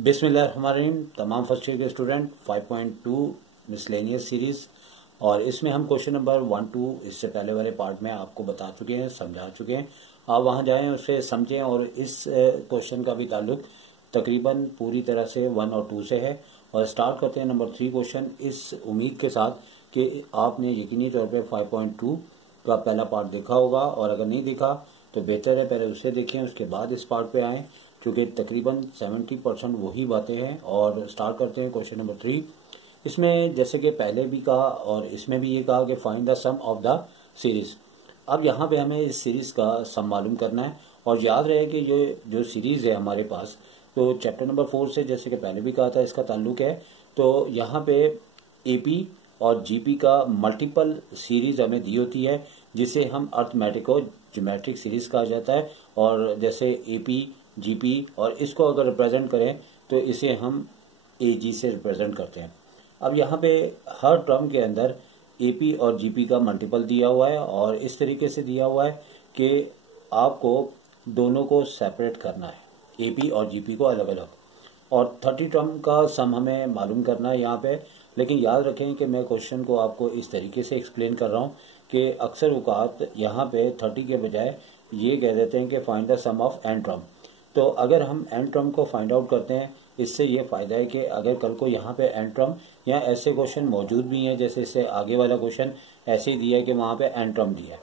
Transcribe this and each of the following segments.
बिस्मिल्लाहिर्रहमानिर्रहीम। तमाम first year के स्टूडेंट 5.2 मिसलेनियस सीरीज़, और इसमें हम क्वेश्चन नंबर 1-2 इससे पहले वाले पार्ट में आपको बता चुके हैं, समझा चुके हैं। आप वहां जाएं, उससे समझें, और इस क्वेश्चन का भी ताल्लुक तकरीबन पूरी तरह से 1 और 2 से है। और स्टार्ट करते हैं नंबर 3 क्वेश्चन, इस उम्मीद के साथ कि आपने यकीनी तौर पर 5.2 का पहला पार्ट देखा होगा, और अगर नहीं देखा तो बेहतर है पहले उसे देखें, उसके बाद इस पार्ट पे आएँ, क्योंकि तकरीबन 70% वही बातें हैं। और स्टार्ट करते हैं क्वेश्चन नंबर 3। इसमें जैसे कि पहले भी कहा और इसमें भी ये कहा कि find the sum of the series. अब यहाँ पे हमें इस सीरीज का सम मालूम करना है, और याद रहे कि ये जो सीरीज है हमारे पास, तो चैप्टर नंबर 4 से जैसे कि पहले भी कहा था इसका ताल्लुक है। तो यहाँ पे एपी और जीपी का मल्टीपल सीरीज हमें दी होती है, जिसे हम अर्थमेटिक और ज्योमेट्रिक सीरीज कहा जाता है। और जैसे एपी जीपी, और इसको अगर रिप्रेजेंट करें तो इसे हम एजी से रिप्रेजेंट करते हैं। अब यहाँ पे हर टर्म के अंदर एपी और जीपी का मल्टीपल दिया हुआ है, और इस तरीके से दिया हुआ है कि आपको दोनों को सेपरेट करना है, एपी और जीपी को अलग अलग। और 30 टर्म का सम हमें मालूम करना है यहाँ पे। लेकिन याद रखें कि मैं क्वेश्चन को आपको इस तरीके से एक्सप्लेन कर रहा हूँ कि अक्सर औकात यहाँ पे 30 के बजाय ये कह देते हैं कि find the sum of n term. तो अगर हम एन टर्म को फाइंड आउट करते हैं, इससे ये फायदा है कि अगर कल को यहाँ पे एन टर्म या ऐसे क्वेश्चन मौजूद भी हैं, जैसे इससे आगे वाला क्वेश्चन ऐसे ही दिया है कि वहाँ पे एन टर्म दिया है,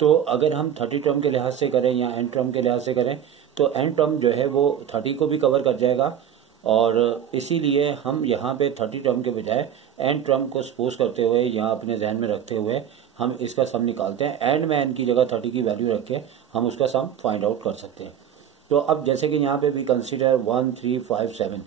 तो अगर हम 30 टर्म के लिहाज से करें या एन टर्म के लिहाज से करें, तो एन टर्म जो है वो 30 को भी कवर कर जाएगा। और इसीलिए हम यहाँ पे 30 टर्म के बजाय एन टर्म को सपोज करते हुए या अपने जहन में रखते हुए हम इसका सम निकालते हैं। एंड में एन की जगह 30 की वैल्यू रख के हम उसका सम फाइंड आउट कर सकते हैं। तो अब जैसे कि यहाँ पे भी कंसीडर 1, 3, 5, 7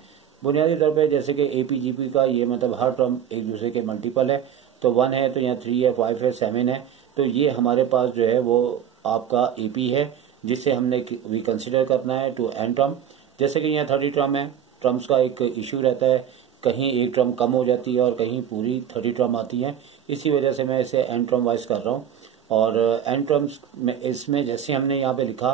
बुनियादी तौर पे, जैसे कि एपी जीपी का ये मतलब हर टर्म एक दूसरे के मल्टीपल है। तो 1 है, तो यहाँ 3 है, 5 है, 7 है। तो ये हमारे पास जो है वो आपका एपी है, जिसे हमने भी कंसिडर करना है टू एन टर्म। जैसे कि यहाँ 30 टर्म है, टर्म्स का एक इश्यू रहता है, कहीं एक टर्म कम हो जाती है और कहीं पूरी 30 टर्म आती है। इसी वजह से मैं इसे एन टर्म वाइज कर रहा हूँ। और एन टर्म्स में इसमें जैसे हमने यहाँ पे लिखा,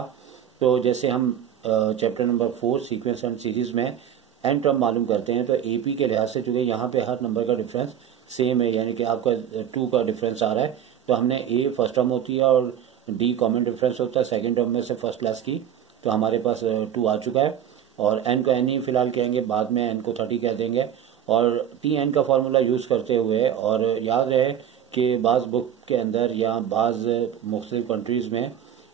तो जैसे हम chapter number 4 sequence and series में एन टर्म मालूम करते हैं, तो एपी के लिहाज से चूंकि यहाँ पे हर नंबर का डिफरेंस सेम है, यानी कि आपका 2 का डिफरेंस आ रहा है, तो हमने ए फर्स्ट टर्म होती है और डी कॉमन डिफरेंस होता है सेकंड टर्म में से फर्स्ट क्लास की, तो हमारे पास 2 आ चुका है। और एन को एन ही फिलहाल कहेंगे, बाद में एन को 30 कह देंगे। और टी एन का फार्मूला यूज़ करते हुए, और याद रहे कि बाज़ बुक के अंदर या बाज़ मुख्तलिफ कंट्रीज़ में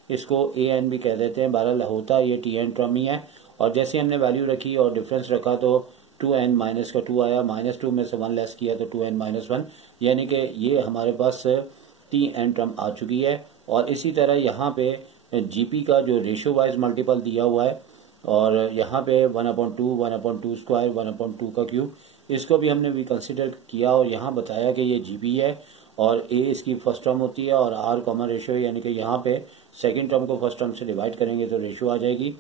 इसको ए एन भी कह देते हैं, बहरहाल होता ये टी एन टर्म ही है। और जैसे हमने वैल्यू रखी और डिफरेंस रखा, तो 2n माइनस का 2 आया, -2 में से 1 लेस किया तो 2n-1, यानी कि ये हमारे पास टी एन टर्म आ चुकी है। और इसी तरह यहाँ पे जीपी का जो रेशियो वाइज मल्टीपल दिया हुआ है, और यहाँ पे 1/2, 1/2 स्क्वायर, 1/2 का क्यूब, इसको भी हमने भी कंसिडर किया और यहाँ बताया कि ये जीपी है, और ए इसकी फर्स्ट टर्म होती है, और आर कॉमन रेशियो, यानी कि यहाँ पे सेकंड टर्म को फर्स्ट टर्म से डिवाइड करेंगे तो रेशियो आ जाएगी।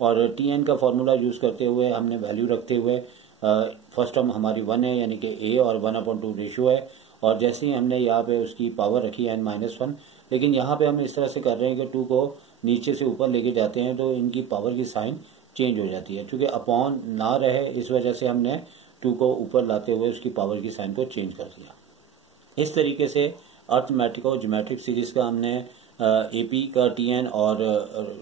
और टी एन का फॉर्मूला यूज़ करते हुए हमने वैल्यू रखते हुए फर्स्ट टर्म हमारी 1 है, यानी कि ए, और 1/2 रेशियो है। और जैसे ही हमने यहाँ पे उसकी पावर रखी n-1, लेकिन यहाँ पे हम इस तरह से कर रहे हैं कि 2 को नीचे से ऊपर लेके जाते हैं, तो इनकी पावर की साइन चेंज हो जाती है। चूँकि अपॉन ना रहे, इस वजह से हमने 2 को ऊपर लाते हुए उसकी पावर की साइन को चेंज कर दिया। इस तरीके से अर्थमेटिक और ज्योमेट्रिक सीरीज का हमने एपी का टीएन और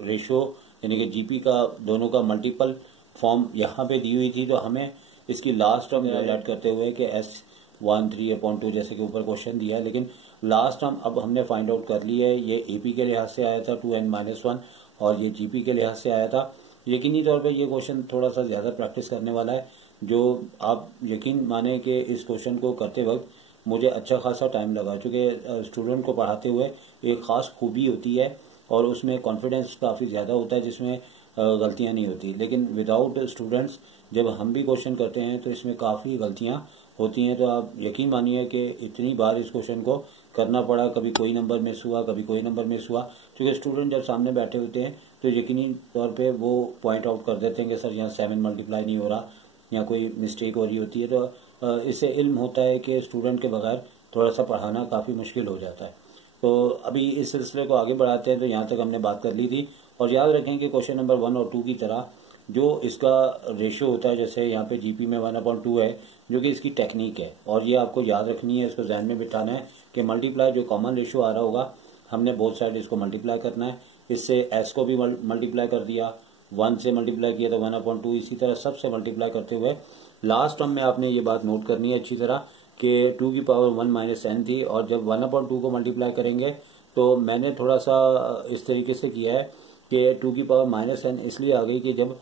रेशियो यानी कि जीपी का दोनों का मल्टीपल फॉर्म यहाँ पे दी हुई थी, तो हमें इसकी लास्ट टर्म ऐड करते हुए कि S13/2 जैसे कि ऊपर क्वेश्चन दिया है, लेकिन लास्ट टर्म अब हमने फाइंड आउट कर ली है। ये एपी के लिहाज से आया था 2n-1, और ये जीपी के लिहाज से आया था। यकीनी तौर पे ये क्वेश्चन थोड़ा सा ज़्यादा प्रैक्टिस करने वाला है, जो आप यकीन माने कि इस क्वेश्चन को करते वक्त मुझे अच्छा खासा टाइम लगा, चूँकि स्टूडेंट को पढ़ाते हुए एक ख़ास खूबी होती है और उसमें कॉन्फिडेंस काफ़ी ज़्यादा होता है, जिसमें गलतियां नहीं होती। लेकिन विदाउट स्टूडेंट्स जब हम भी क्वेश्चन करते हैं तो इसमें काफ़ी गलतियां होती हैं। तो आप यकीन मानिए कि इतनी बार इस क्वेश्चन को करना पड़ा, कभी कोई नंबर मिस हुआ, कभी कोई नंबर मिस हुआ, क्योंकि स्टूडेंट जब सामने बैठे होते हैं तो यकीनी तौर पर वो पॉइंट आउट कर देते हैं कि सर यहाँ 7 मल्टीप्लाई नहीं हो रहा, या कोई मिस्टेक हो रही होती है। तो इससे इल्म होता है कि स्टूडेंट के बगैर थोड़ा सा पढ़ाना काफ़ी मुश्किल हो जाता है। तो अभी इस सिलसिले को आगे बढ़ाते हैं। तो यहाँ तक हमने बात कर ली थी, और याद रखें कि क्वेश्चन नंबर 1 और 2 की तरह जो इसका रेशियो होता है, जैसे यहाँ पे जीपी में 1/2 है, जो कि इसकी टेक्निक है, और ये आपको याद रखनी है, इसको जहन में बिठाना है कि मल्टीप्लाई जो कॉमन रेशियो आ रहा होगा, हमने बोथ साइड इसको मल्टीप्लाई करना है। इससे एस को भी मल्टीप्लाई कर दिया, 1 से मल्टीप्लाई किया तो 1/2, इसी तरह सबसे मल्टीप्लाई करते हुए लास्ट टर्म में आपने ये बात नोट करनी है अच्छी तरह कि 2 की पावर 1 - n थी, और जब 1/2 को मल्टीप्लाई करेंगे तो मैंने थोड़ा सा इस तरीके से किया है कि 2 की पावर -n इसलिए आ गई कि जब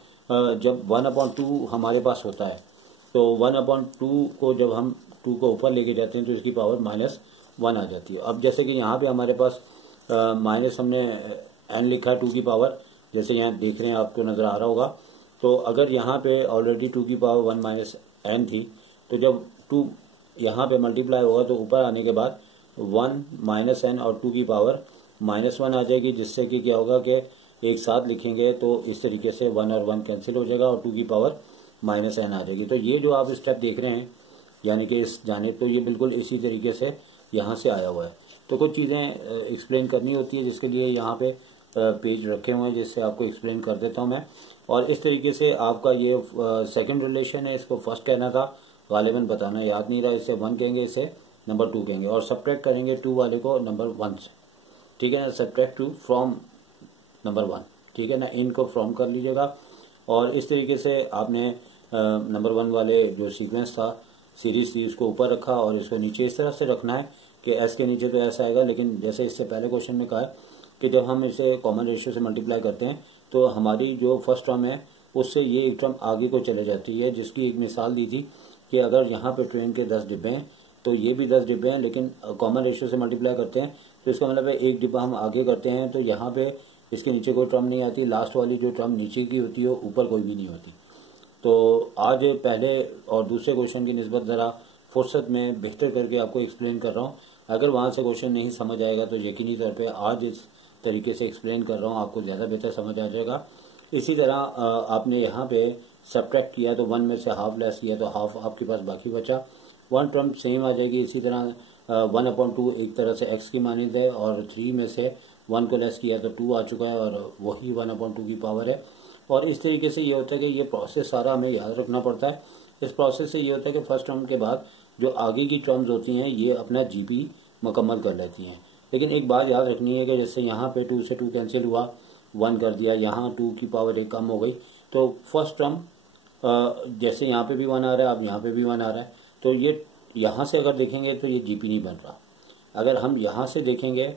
1/2 हमारे पास होता है तो 1/2 को जब हम 2 को ऊपर लेके जाते हैं तो इसकी पावर -1 आ जाती है। अब जैसे कि यहाँ पे हमारे पास माइनस हमने n लिखा है 2 की पावर, जैसे यहाँ देख रहे हैं आपको नज़र आ रहा होगा। तो अगर यहाँ पे ऑलरेडी 2 की पावर 1 - n थी, तो जब 2 यहाँ पे मल्टीप्लाई होगा तो ऊपर आने के बाद 1 - n और 2 की पावर -1 आ जाएगी, जिससे कि क्या होगा कि एक साथ लिखेंगे तो इस तरीके से 1 और 1 कैंसिल हो जाएगा और 2 की पावर -n आ जाएगी। तो ये जो आप स्टेप देख रहे हैं यानी कि इस जाने, तो ये बिल्कुल इसी तरीके से यहाँ से आया हुआ है। तो कुछ चीज़ें एक्सप्लेन करनी होती है, जिसके लिए यहाँ पे पेज रखे हुए हैं, जिससे आपको एक्सप्लेन कर देता हूँ मैं। और इस तरीके से आपका ये सेकंड रिलेशन है, इसको फर्स्ट कहना था, गालिबन बताना याद नहीं रहा, इसे 1 कहेंगे, इसे नंबर 2 कहेंगे, और सब्ट्रैक्ट करेंगे 2 वाले को नंबर 1 से, ठीक है ना, सब्ट्रैक्ट 2 फ्रॉम नंबर 1, ठीक है ना, इनको फ्रॉम कर लीजिएगा। और इस तरीके से आपने नंबर 1 वाले जो सीक्वेंस था, सीरीज थी, उसको ऊपर रखा और इसको नीचे इस तरह से रखना है कि एस के नीचे तो ऐसा आएगा। लेकिन जैसे इससे पहले क्वेश्चन में कहा है कि जब हम इसे कॉमन रेशियो से मल्टीप्लाई करते हैं तो हमारी जो फर्स्ट टर्म है उससे ये एक टर्म आगे को चले जाती है, जिसकी एक मिसाल दी थी कि अगर यहाँ पे ट्रेन के 10 डिब्बे हैं तो ये भी 10 डिब्बे हैं, लेकिन कॉमन रेशियो से मल्टीप्लाई करते हैं तो इसका मतलब है एक डिब्बा हम आगे करते हैं तो यहाँ पे इसके नीचे कोई टर्म नहीं आती, लास्ट वाली जो टर्म नीचे की होती है ऊपर कोई भी नहीं होती। तो आज पहले और दूसरे क्वेश्चन की निस्बत ज़रा फुर्सत में बेहतर करके आपको एक्सप्लेन कर रहा हूँ। अगर वहाँ से क्वेश्चन नहीं समझ आएगा तो यकीनी तौर पे आज इस तरीके से एक्सप्लेन कर रहा हूँ, आपको ज़्यादा बेहतर समझ आ जाएगा। इसी तरह आपने यहाँ पे सब्ट्रैक्ट किया तो 1 में से हाफ लेस किया तो हाफ आपके पास बाकी बचा, 1 टर्म सेम आ जाएगी। इसी तरह 1/2 एक तरह से x की मानिंद है, और 3 में से 1 को लेस किया तो 2 आ चुका है, और वही 1/2 की पावर है। और इस तरीके से ये होता है कि ये प्रोसेस सारा हमें याद रखना पड़ता है। इस प्रोसेस से ये होता है कि फर्स्ट टर्म के बाद जो आगे की टर्म्स होती हैं ये अपना जीपी मुकम्मल कर लेती हैं। लेकिन एक बात याद रखनी है कि जैसे यहाँ पे 2 से 2 कैंसिल हुआ, 1 कर दिया, यहाँ 2 की पावर 1 कम हो गई, तो फर्स्ट टर्म जैसे यहाँ पे भी 1 आ रहा है, अब यहाँ पे भी 1 आ रहा है, तो ये यहाँ से अगर देखेंगे तो ये जीपी नहीं बन रहा। अगर हम यहाँ से देखेंगे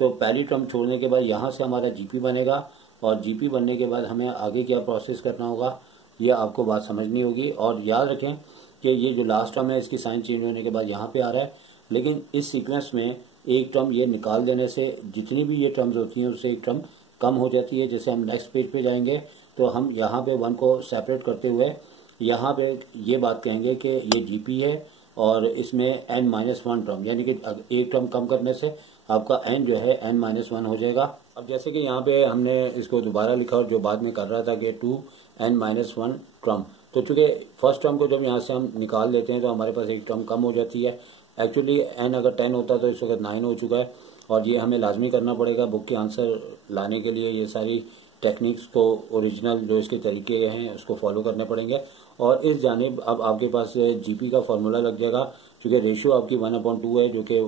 तो पहली टर्म छोड़ने के बाद यहाँ से हमारा जीपी बनेगा, और जीपी बनने के बाद हमें आगे क्या प्रोसेस करना होगा ये आपको बात समझनी होगी। और याद रखें कि ये जो लास्ट टर्म है इसकी साइन चेंज होने के बाद यहाँ पे आ रहा है, लेकिन इस सीक्वेंस में एक टर्म ये निकाल देने से जितनी भी ये टर्म्स होती हैं उससे एक टर्म कम हो जाती है। जैसे हम नेक्स्ट पेज पे जाएंगे तो हम यहाँ पे 1 को सेपरेट करते हुए यहाँ पे ये बात कहेंगे कि ये जीपी है और इसमें n-1 टर्म, यानी कि एक टर्म कम करने से आपका n जो है n-1 हो जाएगा। अब जैसे कि यहाँ पे हमने इसको दोबारा लिखा और जो बाद में कर रहा था कि 2n-1 टर्म, तो चूंकि फर्स्ट टर्म को जब यहाँ से हम निकाल देते हैं तो हमारे पास एक टर्म कम हो जाती है। एक्चुअली n अगर 10 होता तो इस वक्त 9 हो चुका है, और ये हमें लाजमी करना पड़ेगा बुक के आंसर लाने के लिए। ये सारी टेक्निक्स को ओरिजिनल जो इसके तरीके हैं उसको फॉलो करने पड़ेंगे। और इस जानिब अब आपके पास जीपी का फार्मूला लग जाएगा, क्योंकि रेशियो आपकी 1/2 है जो कि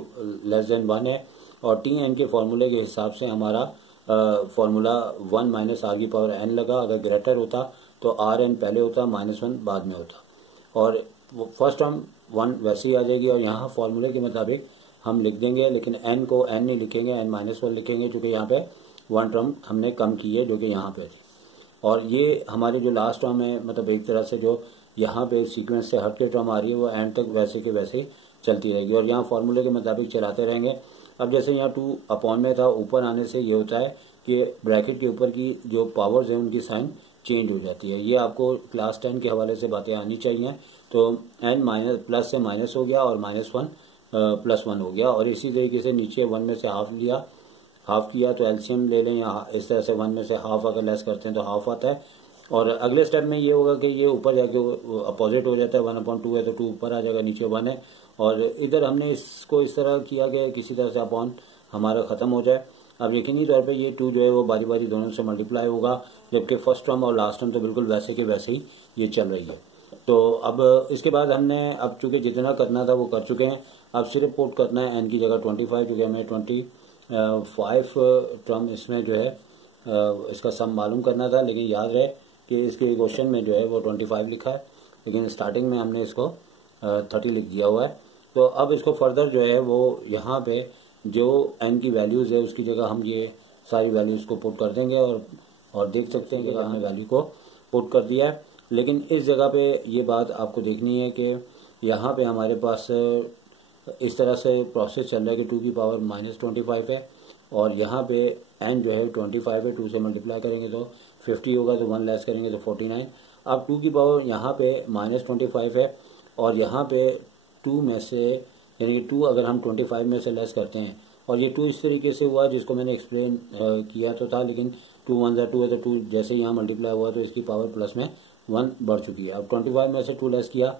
लेस देन 1 है, और टी एन के फार्मूले के हिसाब से हमारा फार्मूला 1 - r की पावर n लगा। अगर ग्रेटर होता तो आर एन पहले होता, -1 बाद में होता, और फर्स्ट टर्म 1 वैसे ही आ जाएगी। और यहाँ फार्मूले के मुताबिक हम लिख देंगे, लेकिन n को n नहीं लिखेंगे, n-1 लिखेंगे, क्योंकि यहाँ पे 1 टर्म हमने कम की है जो कि यहाँ पे थी। और ये हमारी जो लास्ट टर्म है, मतलब एक तरह से जो यहाँ पे सीक्वेंस से हट के टर्म आ रही है वो एंड तक वैसे के वैसे ही चलती रहेगी, और यहाँ फार्मूले के मुताबिक चलाते रहेंगे। अब जैसे यहाँ 2 अपॉन में था, ऊपर आने से ये होता है कि ब्रैकेट के ऊपर की जो पावर्स हैं उनकी साइन चेंज हो जाती है। ये आपको क्लास 10 के हवाले से बातें आनी चाहिए। तो n प्लस से माइनस हो गया और -1 +1 हो गया, और इसी तरीके से नीचे 1 में से हाफ लिया, हाफ किया तो एलसीएम ले लें, यहाँ इस तरह से 1 में से हाफ अगर लेस करते हैं तो हाफ आता है। और अगले स्टेप में ये होगा कि ये ऊपर जाके अपोजिट हो जाता है, 1/2 है तो 2 ऊपर आ जाएगा, नीचे 1 है। और इधर हमने इसको इस तरह किया कि किसी तरह से अपॉन हमारा ख़त्म हो जाए। अब यकीनी तौर पे ये 2 जो है वो बारी बारी दोनों से मल्टीप्लाई होगा, जबकि फर्स्ट टर्म और लास्ट टर्म तो बिल्कुल वैसे के वैसे ही ये चल रही है। तो अब इसके बाद हमने अब चूंकि जितना करना था वो कर चुके हैं, अब सिर्फ पुट करना है n की जगह 25, क्योंकि हमें 25 टर्म इसमें जो है इसका सम मालूम करना था, लेकिन याद रहे कि इसके क्वेश्चन में जो है वो 25 लिखा है, लेकिन स्टार्टिंग में हमने इसको 30 लिख दिया हुआ है। तो अब इसको फर्दर जो है वो यहाँ पे जो n की वैल्यूज़ है उसकी जगह हम ये सारी वैल्यूज़ को पुट कर देंगे और देख सकते हैं कि हमने वैल्यू को पुट कर दिया है। लेकिन इस जगह पे ये बात आपको देखनी है कि यहाँ पे हमारे पास इस तरह से प्रोसेस चल रहा है कि 2 की पावर -25 है, और यहाँ पे n जो है 25 है, 2 से मल्टीप्लाई करेंगे तो 50 होगा, तो 1 लेस करेंगे तो 49। अब 2 की पावर यहाँ पे -25 है, और यहाँ पे 2 में से यानी कि 2 अगर हम 25 में से लेस करते हैं, और ये 2 इस तरीके से हुआ जिसको मैंने एक्सप्लेन किया तो था, लेकिन 2 1 2 है, तो 2 जैसे यहाँ मल्टीप्लाई हुआ तो इसकी पावर प्लस में 1 बढ़ चुकी है। अब 25 में से 2 लेस किया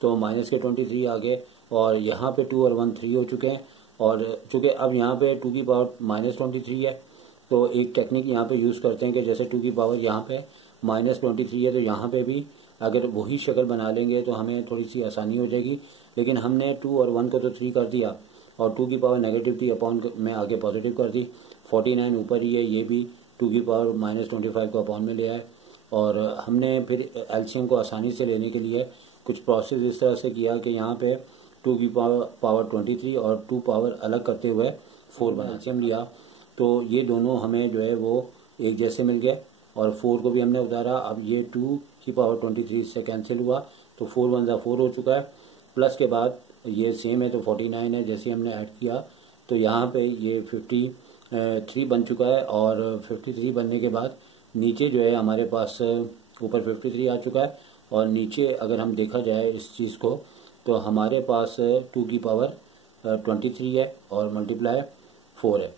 तो माइनस के 23 आ गए, और यहाँ पे 2 और 1 3 हो चुके हैं। और चूँकि अब यहाँ पे 2 की पावर -23 है, तो एक टेक्निक यहाँ पे यूज़ करते हैं कि जैसे 2 की पावर यहाँ पे -23 है, तो यहाँ पे भी अगर वही शक्ल बना लेंगे तो हमें थोड़ी सी आसानी हो जाएगी। लेकिन हमने 2 और 1 को तो 3 कर दिया, और 2 की पावर नेगेटिव थी, अपॉन में आगे पॉजिटिव कर दी, 49 ऊपर ही है, ये भी 2 की पावर -25 को अपॉन में लिया है। और हमने फिर एलसीएम को आसानी से लेने के लिए कुछ प्रोसेस इस तरह से किया कि यहाँ पे 2 की पावर 23 और 2 पावर अलग करते हुए 4 बना एलसीएम लिया, तो ये दोनों हमें जो है वो एक जैसे मिल गए, और 4 को भी हमने उतारा। अब ये 2 की पावर 23 से कैंसिल हुआ, तो 4 1 4 हो चुका है, प्लस के बाद ये सेम है तो 49 है, जैसे हमने ऐड किया तो यहाँ पे ये 53 बन चुका है। और 53 बनने के बाद नीचे जो है हमारे पास ऊपर 53 आ चुका है, और नीचे अगर हम देखा जाए इस चीज़ को तो हमारे पास 2 की पावर 23 है और मल्टीप्लाई 4 है।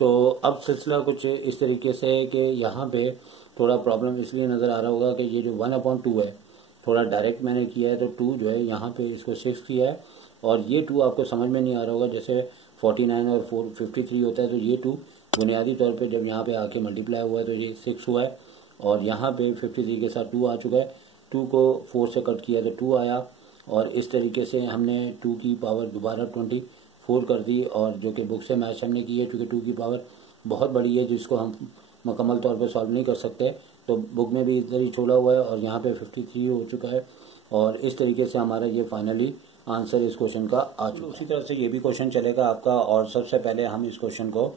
तो अब सिलसिला कुछ इस तरीके से है कि यहाँ पे थोड़ा प्रॉब्लम इसलिए नज़र आ रहा होगा कि ये जो 1/2 है थोड़ा डायरेक्ट मैंने किया है, तो 2 जो है यहाँ पे इसको शिफ्ट किया है, और ये 2 आपको समझ में नहीं आ रहा होगा। जैसे 49 और 4 53 होता है, तो ये 2 बुनियादी तौर पे जब यहाँ पे आके मल्टीप्लाई हुआ है तो ये 6 हुआ है, और यहाँ पे 53 के साथ 2 आ चुका है, 2 को 4 से कट किया तो 2 आया, और इस तरीके से हमने 2 की पावर दोबारा 24 कर दी, और जो कि बुक से मैच हमने की है, क्योंकि 2 की पावर बहुत बड़ी है जिसको हम मुकम्मल तौर पर सॉल्व नहीं कर सकते, तो बुक में भी इधर ही छोड़ा हुआ है, और यहाँ पे 53 हो चुका है, और इस तरीके से हमारा ये फाइनली आंसर इस क्वेश्चन का आ चुका है। उसी तरह से ये भी क्वेश्चन चलेगा आपका, और सबसे पहले हम इस क्वेश्चन को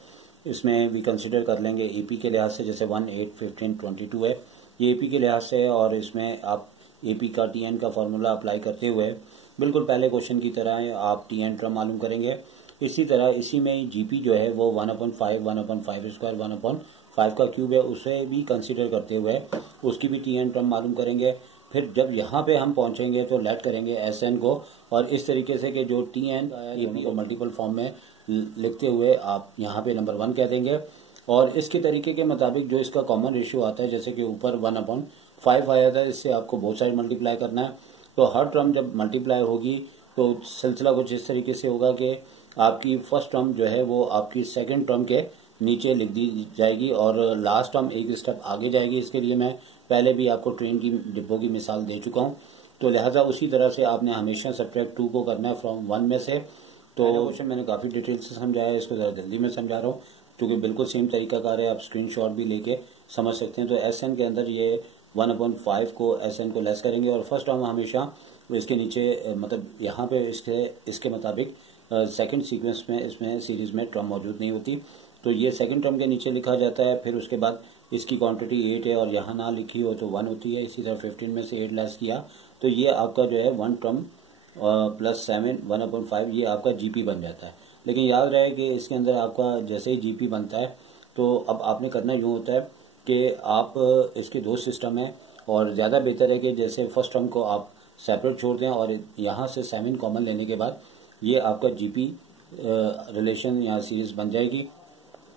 इसमें भी कंसिडर कर लेंगे एपी के लिहाज से। जैसे 1 8 15 22 है, ये एपी के लिहाज से है, और इसमें आप एपी का टीएन का फार्मूला अप्लाई करते हुए बिल्कुल पहले क्वेश्चन की तरह आप टीएन टर्म मालूम करेंगे। इसी तरह इसी में जीपी जो है वो 1/5 1/5 स्क्वायर 1/5 का क्यूब है, उसे भी कंसिडर करते हुए उसकी भी टीएन टर्म मालूम करेंगे। फिर जब यहाँ पे हम पहुंचेंगे तो लेट करेंगे एस एन को, और इस तरीके से कि जो टी एन एपी को मल्टीपल फॉर्म में लिखते हुए आप यहाँ पे नंबर 1 कह देंगे, और इसके तरीके के मुताबिक जो इसका कॉमन रेशियो आता है, जैसे कि ऊपर 1/5 आया था, इससे आपको बहुत सारी मल्टीप्लाई करना है, तो हर टर्म जब मल्टीप्लाई होगी तो सिलसिला कुछ इस तरीके से होगा कि आपकी फर्स्ट टर्म जो है वो आपकी सेकंड टर्म के नीचे लिख दी जाएगी, और लास्ट टर्म एक स्टेप आगे जाएगी। इसके लिए मैं पहले भी आपको ट्रेन की डिब्बों की मिसाल दे चुका हूँ, तो लिहाजा उसी तरह से आपने हमेशा सब्ट्रैक्ट 2 को करना है फ्रॉम 1 में से। तो क्वेश्चन मैंने काफ़ी डिटेल से समझाया है, इसको ज़रा जल्दी में समझा रहा हूँ क्योंकि बिल्कुल सेम तरीकाकार है, आप स्क्रीनशॉट भी लेके समझ सकते हैं। तो एस एन के अंदर ये 1/5 को एस एन को लेस करेंगे, और फर्स्ट टर्म हमेशा इसके नीचे मतलब यहाँ पे इसके मुताबिक सेकंड सीक्वेंस में इसमें सीरीज में टर्म मौजूद नहीं होती, तो ये सेकंड टर्म के नीचे लिखा जाता है। फिर उसके बाद इसकी क्वांटिटी 8 है और यहाँ ना लिखी हो तो 1 होती है। इसी तरह 15 में से 8 लेस किया तो ये आपका जो है 1 टर्म प्लस 7 1/5 ये आपका जीपी बन जाता है। लेकिन याद रहे कि इसके अंदर आपका जैसे ही जीपी बनता है तो अब आपने करना यूँ होता है कि आप इसके 2 सिस्टम हैं, और ज़्यादा बेहतर है कि जैसे फर्स्ट टर्म को आप सेपरेट छोड़ दें और यहाँ से 7 कॉमन लेने के बाद ये आपका जीपी रिलेशन या सीरीज बन जाएगी।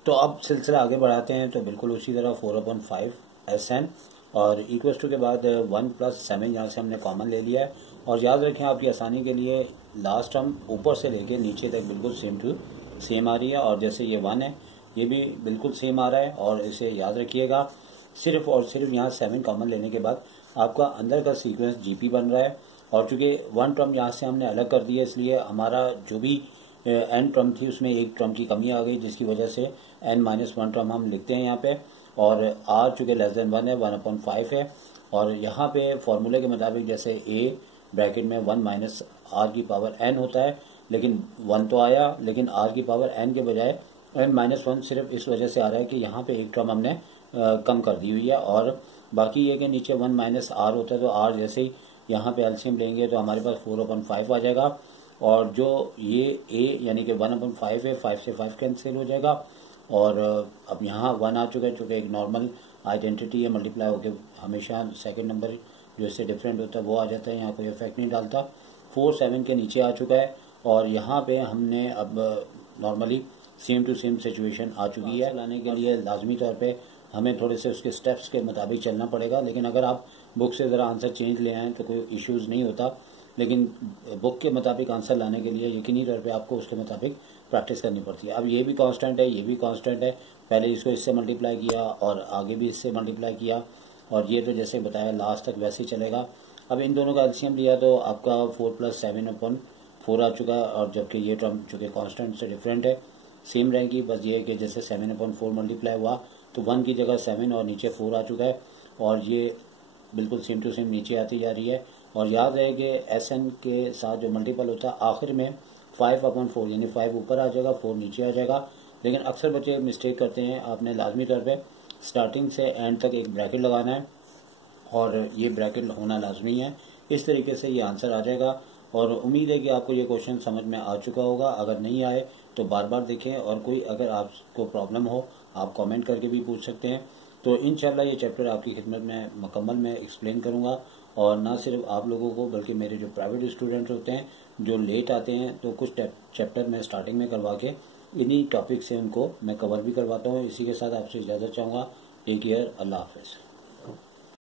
तो अब सिलसिला आगे बढ़ाते हैं, तो बिल्कुल उसी तरह 4/5 SN और इक्वल्स टू के बाद 1 + 7 यहाँ से हमने कॉमन ले लिया है। और याद रखें आपकी आसानी के लिए लास्ट टर्म ऊपर से लेके नीचे तक बिल्कुल सेम टू सेम आ रही है, और जैसे ये 1 है ये भी बिल्कुल सेम आ रहा है और इसे याद रखिएगा। सिर्फ और सिर्फ यहाँ 7 कॉमन लेने के बाद आपका अंदर का सीक्वेंस जीपी बन रहा है। और चूंकि 1 टर्म यहाँ से हमने अलग कर दिया, इसलिए हमारा जो भी n टर्म थी उसमें एक टर्म की कमी आ गई, जिसकी वजह से n-1 टर्म हम लिखते हैं यहाँ पे। और r चूंकि लेस देन 1 है, 1/5 है। और यहाँ पे फॉर्मूले के मुताबिक जैसे a ब्रैकेट में 1 माइनस r की पावर n होता है, लेकिन 1 तो आया, लेकिन r की पावर n के बजाय n-1 सिर्फ इस वजह से आ रहा है कि यहाँ पे एक टर्म हमने कम कर दी हुई है। और बाकी ये कि नीचे 1 माइनस r होता है, तो r जैसे ही यहाँ पे एलसीएम लेंगे तो हमारे पास 4/5 आ जाएगा। और जो ये a यानी कि 1/5 है, 5 से 5 कैंसिल हो जाएगा। और अब यहाँ 1 आ चुका है, चूँकि एक नॉर्मल आइडेंटिटी है, मल्टीप्लाई होकर हमेशा सेकंड नंबर जो इससे डिफरेंट होता है वो आ जाता है, यहाँ कोई इफेक्ट नहीं डालता। 4 7 के नीचे आ चुका है। और यहाँ पे हमने अब normally same to same situation आ चुकी है। लाने के लिए लाजमी तौर पे हमें थोड़े से उसके स्टेप्स के मुताबिक चलना पड़ेगा, लेकिन अगर आप बुक से ज़रा आंसर चेंज ले आएँ तो कोई इश्यूज़ नहीं होता। लेकिन बुक के मुताबिक आंसर लाने के लिए यकीनी तौर पे आपको उसके मुताबिक प्रैक्टिस करनी पड़ती है। अब ये भी कांस्टेंट है, ये भी कांस्टेंट है, पहले इसको इससे मल्टीप्लाई किया और आगे भी इससे मल्टीप्लाई किया, और ये तो जैसे बताया लास्ट तक वैसे ही चलेगा। अब इन दोनों का एलसीएम लिया तो आपका 4 + 7/4 आ चुका है। और जबकि ये टर्म चूँकि कांस्टेंट से डिफरेंट है, सेम रहेगी, बस ये है कि जैसे 7/4 मल्टीप्लाई हुआ तो 1 की जगह 7 और नीचे 4 आ चुका है। और ये बिल्कुल सेम टू सेम नीचे आती जा रही है। और याद रहे कि एसएन के साथ जो मल्टीपल होता है आखिर में 5/4 यानी 5 ऊपर आ जाएगा, 4 नीचे आ जाएगा। लेकिन अक्सर बच्चे मिस्टेक करते हैं, आपने लाजमी तौर पे स्टार्टिंग से एंड तक एक ब्रैकेट लगाना है और ये ब्रैकेट होना लाजमी है। इस तरीके से ये आंसर आ जाएगा। और उम्मीद है कि आपको ये क्वेश्चन समझ में आ चुका होगा। अगर नहीं आए तो बार बार देखें, और कोई अगर आपको प्रॉब्लम हो आप कमेंट करके भी पूछ सकते हैं। तो इंशाल्लाह ये चैप्टर आपकी खिदमत में मुकम्मल मैं एक्सप्लेन करूँगा। और ना सिर्फ आप लोगों को बल्कि मेरे जो प्राइवेट स्टूडेंट्स होते हैं जो लेट आते हैं, तो कुछ चैप्टर मैं स्टार्टिंग में करवा के इन्हीं टॉपिक से उनको मैं कवर भी करवाता हूँ। इसी के साथ आपसे इजाज़त चाहूँगा। टेक केयर, अल्लाह हाफ़िज़।